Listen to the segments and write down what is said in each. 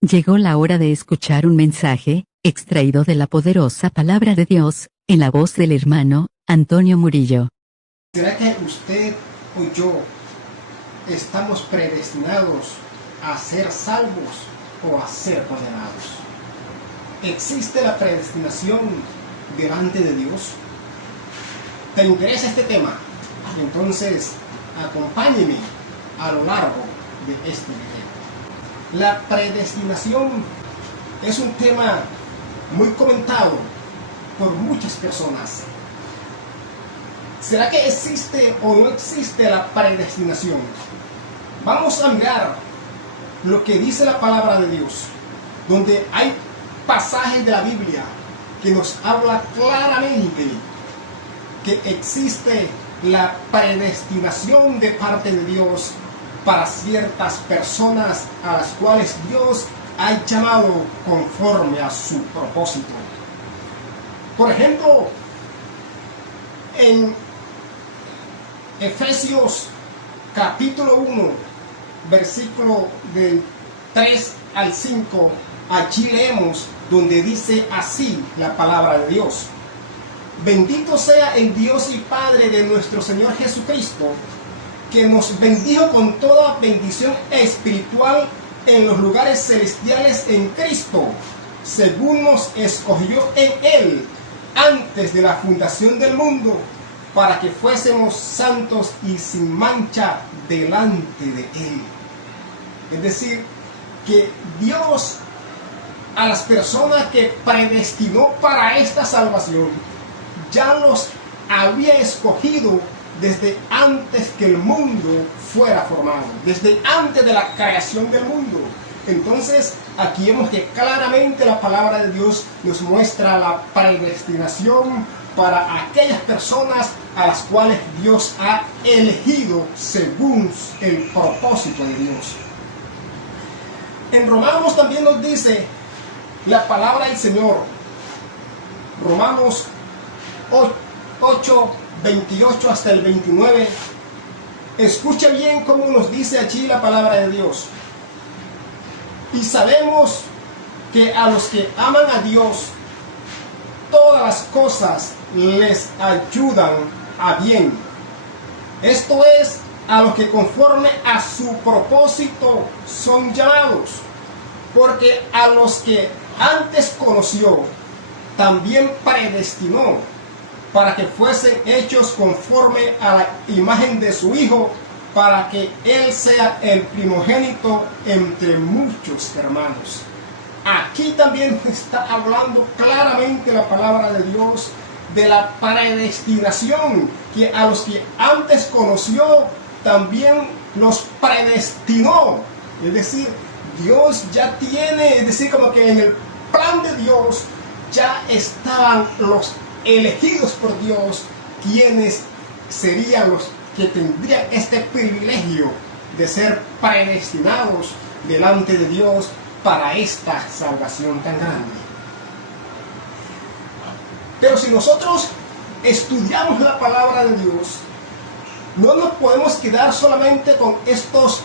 Llegó la hora de escuchar un mensaje, extraído de la poderosa palabra de Dios, en la voz del hermano Antonio Murillo. ¿Será que usted o yo estamos predestinados a ser salvos o a ser condenados? ¿Existe la predestinación delante de Dios? ¿Te interesa este tema? Entonces, acompáñeme a lo largo de este video. La predestinación es un tema muy comentado por muchas personas. ¿Será que existe o no existe la predestinación? Vamos a mirar lo que dice la palabra de Dios, donde hay pasajes de la Biblia que nos habla claramente que existe la predestinación de parte de Dios para ciertas personas a las cuales Dios ha llamado conforme a su propósito. Por ejemplo, en Efesios capítulo 1, versículo del 3 al 5, allí leemos donde dice así la palabra de Dios: Bendito sea el Dios y Padre de nuestro Señor Jesucristo, que nos bendijo con toda bendición espiritual en los lugares celestiales en Cristo, según nos escogió en Él antes de la fundación del mundo, para que fuésemos santos y sin mancha delante de Él. Es decir, que Dios a las personas que predestinó para esta salvación ya los había escogido desde antes que el mundo fuera formado, desde antes de la creación del mundo. Entonces, aquí vemos que claramente la palabra de Dios nos muestra la predestinación para aquellas personas a las cuales Dios ha elegido según el propósito de Dios. En Romanos también nos dice la palabra del Señor, Romanos 8, 28 hasta el 29. Escucha bien cómo nos dice allí la palabra de Dios. Y sabemos que a los que aman a Dios, todas las cosas les ayudan a bien. Esto es, a los que conforme a su propósito son llamados. Porque a los que antes conoció, también predestinó para que fuesen hechos conforme a la imagen de su Hijo, para que Él sea el primogénito entre muchos hermanos. Aquí también está hablando claramente la palabra de Dios de la predestinación, que a los que antes conoció, también los predestinó. Es decir, Dios ya tiene, es decir, como que en el plan de Dios ya estaban los elegidos por Dios, quienes serían los que tendrían este privilegio de ser predestinados delante de Dios para esta salvación tan grande. Pero si nosotros estudiamos la palabra de Dios, no nos podemos quedar solamente con estos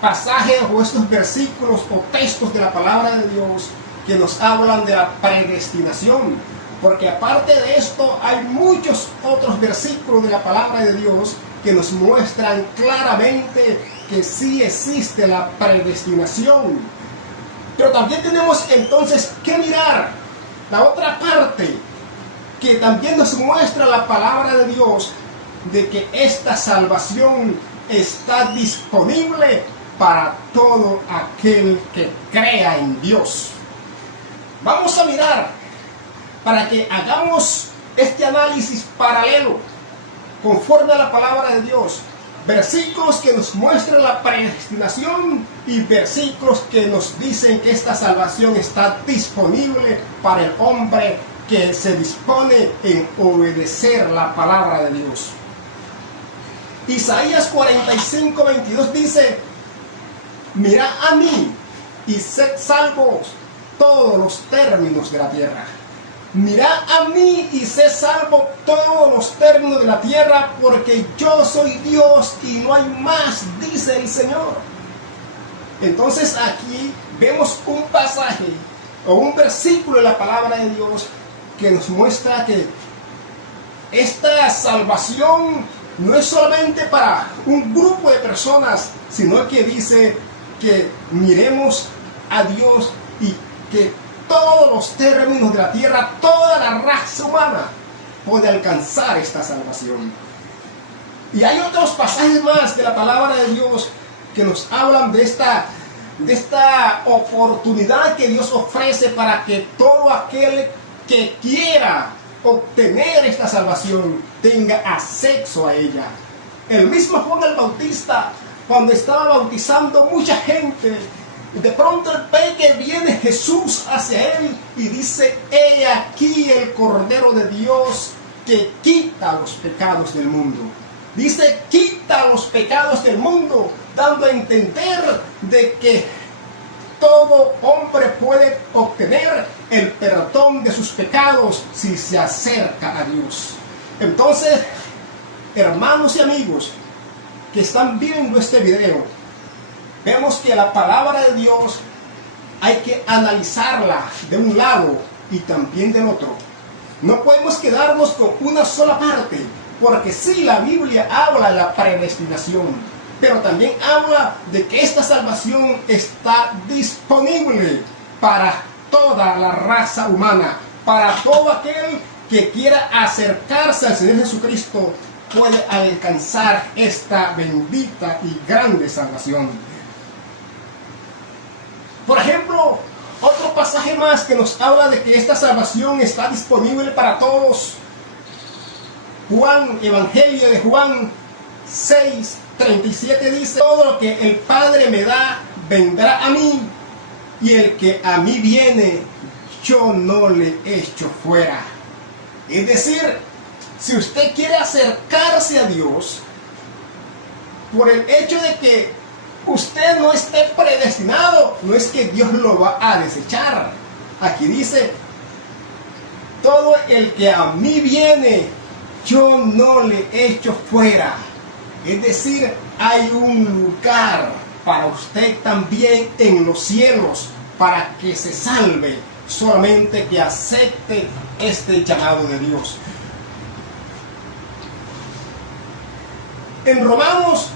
pasajes o estos versículos o textos de la palabra de Dios que nos hablan de la predestinación, porque aparte de esto hay muchos otros versículos de la palabra de Dios que nos muestran claramente que sí existe la predestinación. Pero también tenemos entonces que mirar la otra parte que también nos muestra la palabra de Dios, de que esta salvación está disponible para todo aquel que crea en Dios. Vamos a mirar, para que hagamos este análisis paralelo, conforme a la palabra de Dios, versículos que nos muestran la predestinación y versículos que nos dicen que esta salvación está disponible para el hombre que se dispone en obedecer la palabra de Dios. Isaías 45, 22 dice: Mirad a mí y sed salvos todos los términos de la tierra. Mirad a mí y sé salvo todos los términos de la tierra, porque yo soy Dios y no hay más, dice el Señor. Entonces aquí vemos un pasaje o un versículo de la palabra de Dios que nos muestra que esta salvación no es solamente para un grupo de personas, sino que dice que miremos a Dios y que todos los términos de la tierra, toda la raza humana puede alcanzar esta salvación. Y hay otros pasajes más de la palabra de Dios que nos hablan de esta oportunidad que Dios ofrece para que todo aquel que quiera obtener esta salvación tenga acceso a ella. El mismo Juan el Bautista, cuando estaba bautizando mucha gente, de pronto él ve que viene Jesús hacia él y dice: he aquí el Cordero de Dios que quita los pecados del mundo. Dice: quita los pecados del mundo, dando a entender de que todo hombre puede obtener el perdón de sus pecados si se acerca a Dios. Entonces, hermanos y amigos que están viendo este video, vemos que la palabra de Dios hay que analizarla de un lado y también del otro. No podemos quedarnos con una sola parte, porque sí, la Biblia habla de la predestinación, pero también habla de que esta salvación está disponible para toda la raza humana, para todo aquel que quiera acercarse al Señor Jesucristo puede alcanzar esta bendita y grande salvación. Por ejemplo, otro pasaje más que nos habla de que esta salvación está disponible para todos. Evangelio de Juan 6:37 dice: todo lo que el Padre me da vendrá a mí, y el que a mí viene yo no le echo fuera. Es decir, si usted quiere acercarse a Dios, por el hecho de que usted no esté predestinado, no es que Dios lo va a desechar. Aquí dice: todo el que a mí viene yo no le echo fuera. Es decir, hay un lugar para usted también en los cielos para que se salve, solamente que acepte este llamado de Dios. En Romanos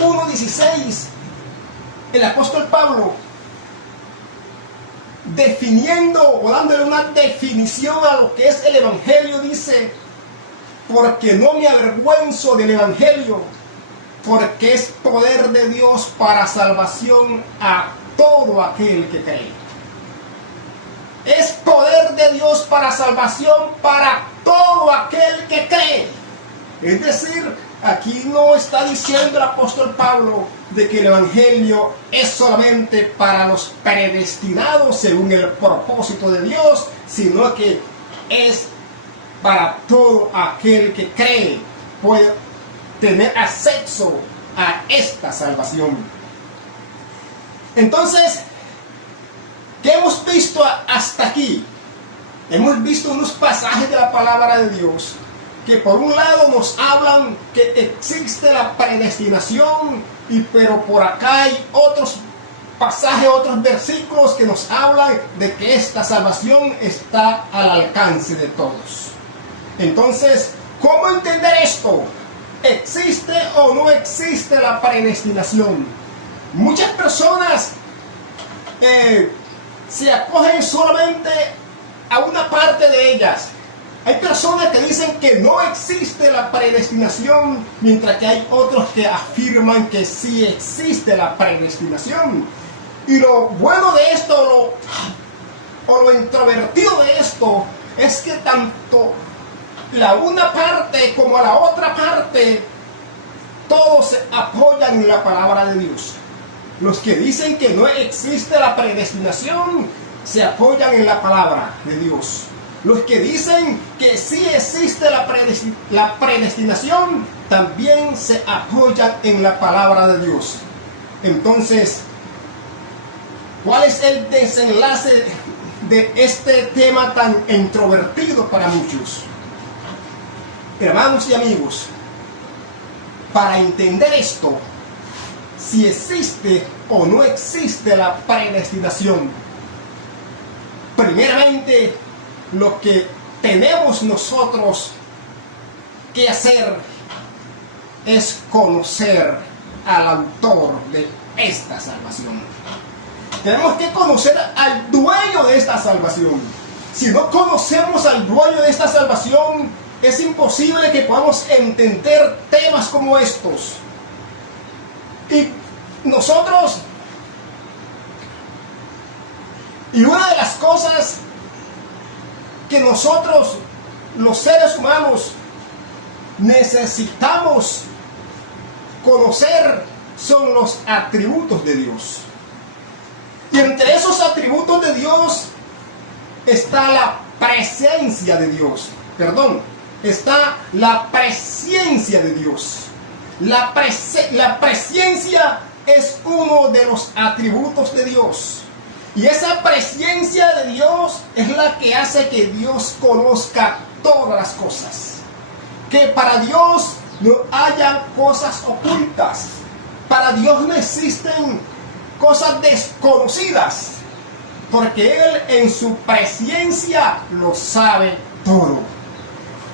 1:16, el apóstol Pablo, definiendo o dándole una definición a lo que es el Evangelio, dice: porque no me avergüenzo del Evangelio, porque es poder de Dios para salvación a todo aquel que cree. Es poder de Dios para salvación para todo aquel que cree. Es decir, aquí no está diciendo el apóstol Pablo de que el Evangelio es solamente para los predestinados según el propósito de Dios, sino que es para todo aquel que cree, puede tener acceso a esta salvación. Entonces, ¿qué hemos visto hasta aquí? Hemos visto unos pasajes de la palabra de Dios que por un lado nos hablan que existe la predestinación, pero por acá hay otros pasajes, otros versículos que nos hablan de que esta salvación está al alcance de todos. Entonces, ¿cómo entender esto? ¿Existe o no existe la predestinación? Muchas personas se acogen solamente a una parte de ellas. Hay personas que dicen que no existe la predestinación, mientras que hay otros que afirman que sí existe la predestinación. Y lo bueno de esto, o lo introvertido de esto, es que tanto la una parte como la otra parte, todos se apoyan en la palabra de Dios. Los que dicen que no existe la predestinación se apoyan en la palabra de Dios. Los que dicen que sí existe la predestinación también se apoyan en la palabra de Dios. Entonces, ¿cuál es el desenlace de este tema tan introvertido para muchos? Hermanos y amigos, para entender esto, si existe o no existe la predestinación. Primeramente, lo que tenemos nosotros que hacer es conocer al autor de esta salvación. Tenemos que conocer al dueño de esta salvación. Si no conocemos al dueño de esta salvación, es imposible que podamos entender temas como estos. Y nosotros, y una de las cosas que nosotros, los seres humanos, necesitamos conocer son los atributos de Dios. Y entre esos atributos de Dios está la presencia de Dios. Está la presencia de Dios. La presencia es uno de los atributos de Dios. Y esa presencia de Dios es la que hace que Dios conozca todas las cosas. Que para Dios no haya cosas ocultas. Para Dios no existen cosas desconocidas. Porque Él en su presencia lo sabe todo.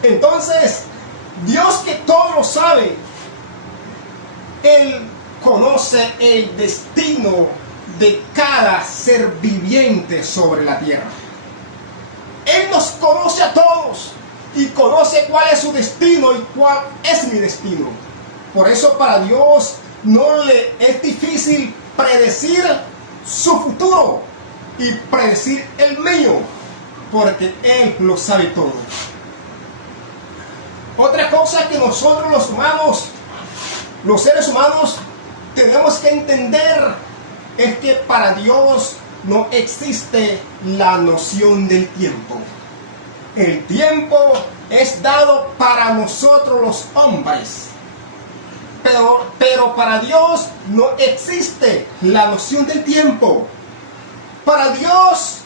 Entonces, Dios que todo lo sabe, Él conoce el destino de cada ser viviente sobre la tierra. Él nos conoce a todos y conoce cuál es su destino y cuál es mi destino. Por eso para Dios no le es difícil predecir su futuro y predecir el mío, porque Él lo sabe todo. Otra cosa que nosotros los humanos, los seres humanos, tenemos que entender es que para Dios no existe la noción del tiempo. El tiempo es dado para nosotros los hombres. Pero para Dios no existe la noción del tiempo. Para Dios,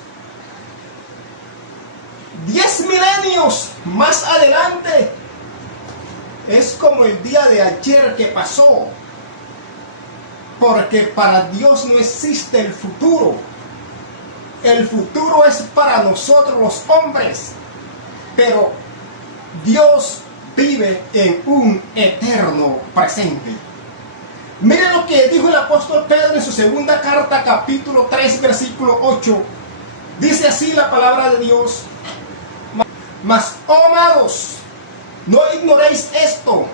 10 milenios más adelante es como el día de ayer que pasó. Porque para Dios no existe el futuro. El futuro es para nosotros los hombres. Pero Dios vive en un eterno presente. Miren lo que dijo el apóstol Pedro en su segunda carta, capítulo 3, versículo 8. Dice así la palabra de Dios: Mas, oh amados, no ignoréis esto,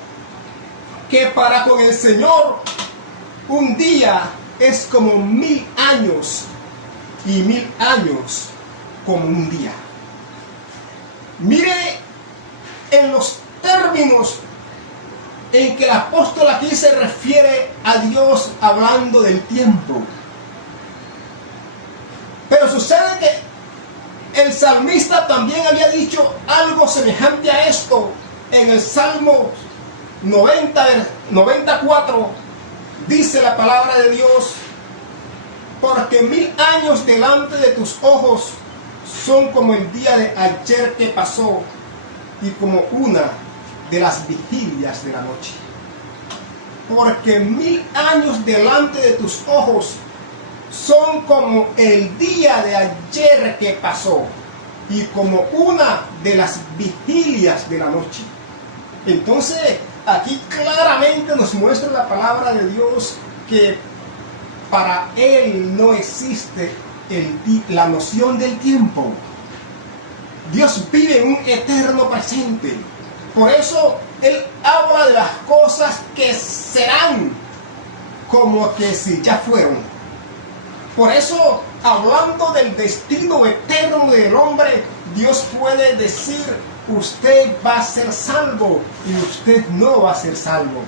que para con el Señor un día es como 1000 años, y 1000 años como un día. Mire en los términos en que el apóstol aquí se refiere a Dios hablando del tiempo. Pero sucede que el salmista también había dicho algo semejante a esto en el Salmo 94. Dice la palabra de Dios: porque 1000 años delante de tus ojos son como el día de ayer que pasó, y como una de las vigilias de la noche. Porque 1000 años delante de tus ojos son como el día de ayer que pasó, y como una de las vigilias de la noche. Entonces, aquí claramente nos muestra la palabra de Dios que para Él no existe la noción del tiempo. Dios vive en un eterno presente. Por eso Él habla de las cosas que serán como que si ya fueron. Por eso, hablando del destino eterno del hombre, Dios puede decir: usted va a ser salvo y usted no va a ser salvo.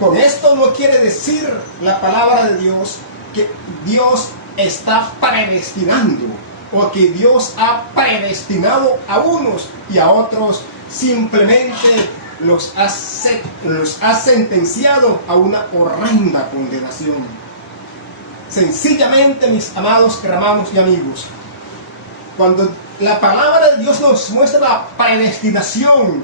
Con esto no quiere decir la palabra de Dios que Dios está predestinando, o que Dios ha predestinado a unos y a otros simplemente los ha sentenciado a una horrenda condenación. Sencillamente, mis amados hermanos y amigos, cuando la palabra de Dios nos muestra la predestinación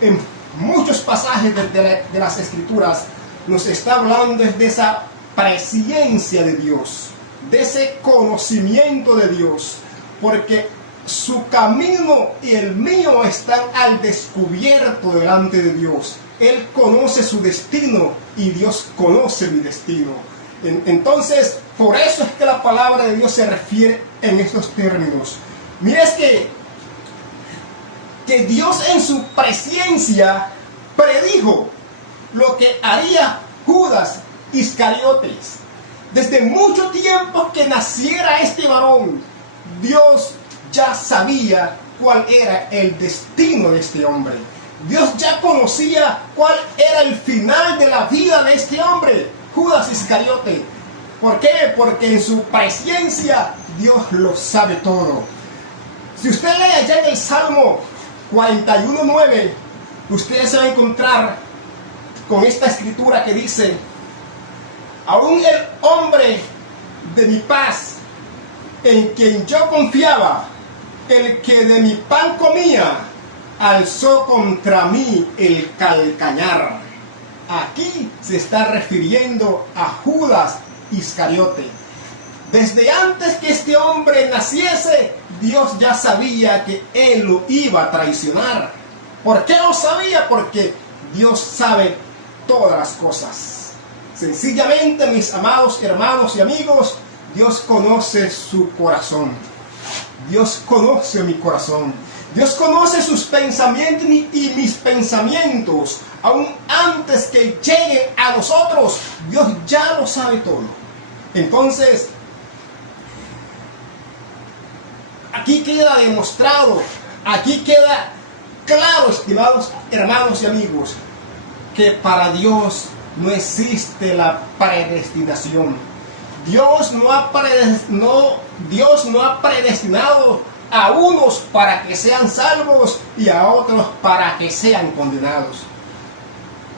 en muchos pasajes de las Escrituras, nos está hablando es de esa presencia de Dios, de ese conocimiento de Dios, porque su camino y el mío están al descubierto delante de Dios. Él conoce su destino y Dios conoce mi destino. Entonces, por eso es que la palabra de Dios se refiere en estos términos. Mira, es que Dios en su presencia predijo lo que haría Judas Iscariotes. Desde mucho tiempo que naciera este varón, Dios ya sabía cuál era el destino de este hombre. Dios ya conocía cuál era el final de la vida de este hombre, Judas Iscariote. ¿Por qué? Porque en su presencia Dios lo sabe todo. Si usted lee allá en el Salmo 41:9, usted se va a encontrar con esta escritura que dice: aún el hombre de mi paz, en quien yo confiaba, el que de mi pan comía, alzó contra mí el calcañar. Aquí se está refiriendo a Judas Iscariote. Desde antes que este hombre naciese, Dios ya sabía que él lo iba a traicionar. ¿Por qué lo sabía? Porque Dios sabe todas las cosas. Sencillamente, mis amados hermanos y amigos, Dios conoce su corazón. Dios conoce mi corazón. Dios conoce sus pensamientos y mis pensamientos. Aún antes que llegue a nosotros, Dios ya lo sabe todo. Entonces, aquí queda demostrado, aquí queda claro, estimados hermanos y amigos, que para Dios no existe la predestinación. Dios no ha predestinado a unos para que sean salvos y a otros para que sean condenados.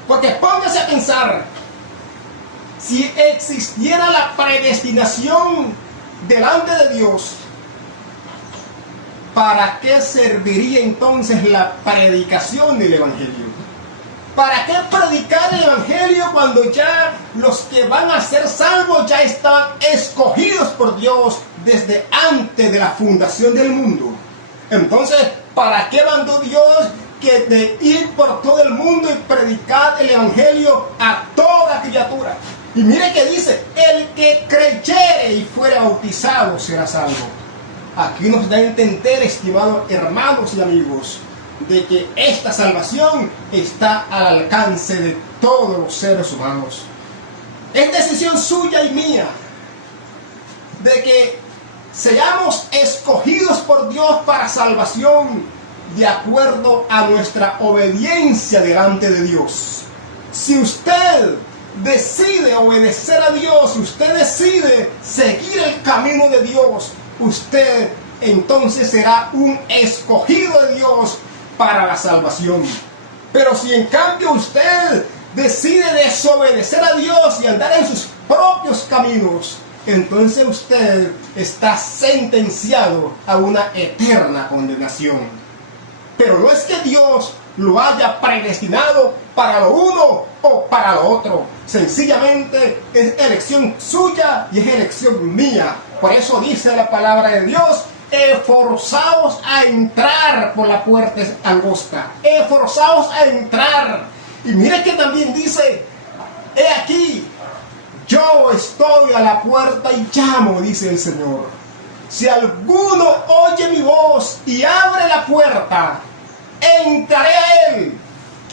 Porque póngase a pensar, si existiera la predestinación delante de Dios, ¿para qué serviría entonces la predicación del Evangelio? ¿Para qué predicar el Evangelio cuando ya los que van a ser salvos ya estaban escogidos por Dios desde antes de la fundación del mundo? Entonces, ¿para qué mandó Dios que de ir por todo el mundo y predicar el Evangelio a toda criatura? Y mire que dice: el que creyere y fuera bautizado será salvo. Aquí nos da a entender, estimados hermanos y amigos, de que esta salvación está al alcance de todos los seres humanos. Es decisión suya y mía de que seamos escogidos por Dios para salvación de acuerdo a nuestra obediencia delante de Dios. Si usted decide obedecer a Dios, si usted decide seguir el camino de Dios, usted entonces será un escogido de Dios para la salvación. Pero si en cambio usted decide desobedecer a Dios y andar en sus propios caminos, entonces usted está sentenciado a una eterna condenación. Pero no es que Dios lo haya predestinado para lo uno o para lo otro. Sencillamente es elección suya y es elección mía. Por eso dice la palabra de Dios: esforzaos a entrar por la puerta angosta. Esforzaos a entrar. Y mire que también dice: he aquí, yo estoy a la puerta y llamo, dice el Señor. Si alguno oye mi voz y abre la puerta, entraré a él,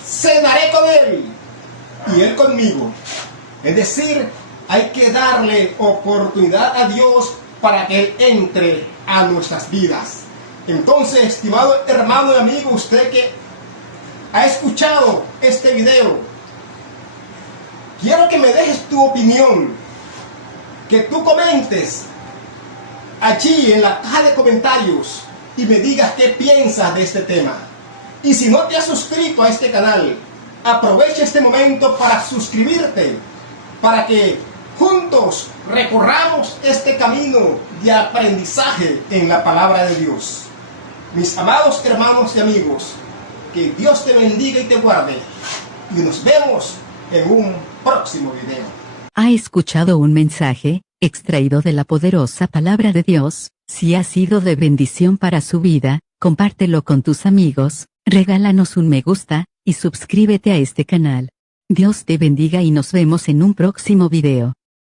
cenaré con él y él conmigo. Es decir, hay que darle oportunidad a Dios para que Él entre a nuestras vidas. Entonces, estimado hermano y amigo, usted que ha escuchado este video, quiero que me dejes tu opinión, que tú comentes allí en la caja de comentarios y me digas qué piensas de este tema. Y si no te has suscrito a este canal, aprovecha este momento para suscribirte, para que juntos recorramos este camino de aprendizaje en la palabra de Dios. Mis amados hermanos y amigos, que Dios te bendiga y te guarde, y nos vemos en un próximo video. Ha escuchado un mensaje, extraído de la poderosa palabra de Dios. Si ha sido de bendición para su vida, compártelo con tus amigos, regálanos un me gusta, y suscríbete a este canal. Dios te bendiga y nos vemos en un próximo video.